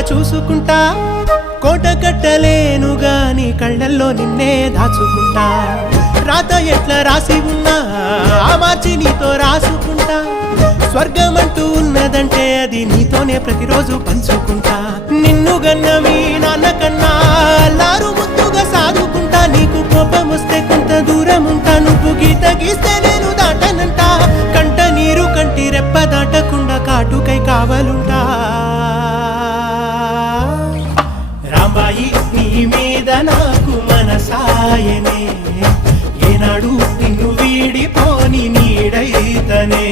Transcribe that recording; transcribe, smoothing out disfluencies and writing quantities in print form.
బాగా చూసుకుంటా, కోట కట్టలేను గాని కళ్ళల్లో నిన్నే దాచుకుంటా. రాత ఎట్లా రాసి ఉన్నా ఆ మార్చి నీతో రాసుకుంటా. స్వర్గమంటూ ఉన్నదంటే అది నీతోనే ప్రతిరోజు పంచుకుంటా. నిన్ను గన్న మీ నాన్న కన్నా అల్లారు ముద్దుగా సాదుకుంటా. నీకు కోపం వస్తే కొంత దూరం ఉంటా, నువ్వు గీత గీస్తే నేను దాటనంటా. కంట నీరు కంటి రెప్ప దాటకుండా కాటుకై కావలుంటా. రాంబాయి నీ మీద నాకు మనసాయనే, ఏనాడు నిన్ను వీడిపోని నీడైతనే.